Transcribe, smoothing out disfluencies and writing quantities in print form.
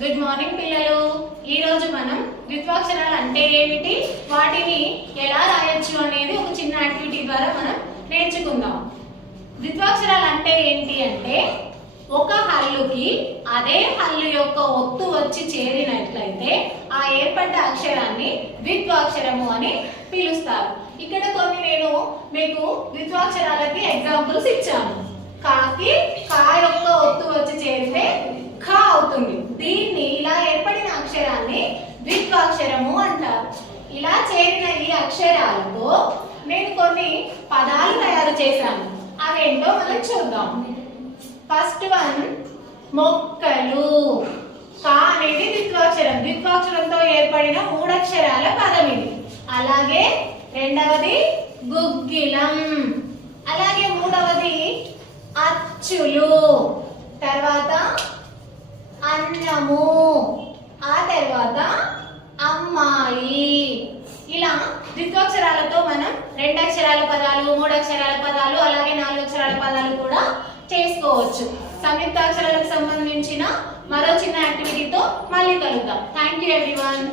Good morning పిల్లలు. ఈ రోజు మనం ద్విత్వాక్షరాలు అంటే ఏమిటి, వాటిని ఎలా రాయొచ్చు అనేది ఒక చిన్న యాక్టివిటీ ద్వారా మనం నేర్చుకుందాం. ద్విత్వాక్షరాలు అంటే ఏంటి అంటే ఒక హల్లుకి అదే హల్లు యొక్క ఒత్తు వచ్చి చేరినట్లయితే ఆ ఏర్పడ్డ అక్షరాన్ని ద్విత్వాక్షరము అని పిలుస్తారు. ఇక్కడ కొన్ని నేను మీకు ద్విత్వాక్షరాలకి ఎగ్జాంపుల్స్ ఇచ్చాను. కాకి కా యొక్క ఒత్తు వచ్చి చేరితే ఖ అవుతుంది. దీన్ని ఇలా ఏర్పడిన అక్షరాన్ని ద్విత్వాక్షరము అంటారు. ఇలా చేరిన ఈ అక్షరాలతో నేను కొన్ని పదాలు తయారు చేశాను. అవేంటో మనం చూద్దాం. ఫస్ట్ వన్ మొక్కలు. కా అనేది ద్విత్వాక్షరం. ద్విత్వాక్షరంతో ఏర్పడిన 3 అక్షరాల పదం ఇది. అలాగే రెండవది గుగ్గిలం. అలాగే మూడవది అచ్చులు. తర్వాత అన్నము. ఆ తర్వాత అమ్మాయి. ఇలా ద్విత్వాక్షరాలతో మనం 2 అక్షరాల పదాలు, 3 అక్షరాల పదాలు, అలాగే 4 అక్షరాల పదాలు కూడా చేసుకోవచ్చు. సంయుక్తాక్షరాలకు సంబంధించిన మరో చిన్న యాక్టివిటీతో మళ్ళీ కలుద్దాం. Thank you everyone.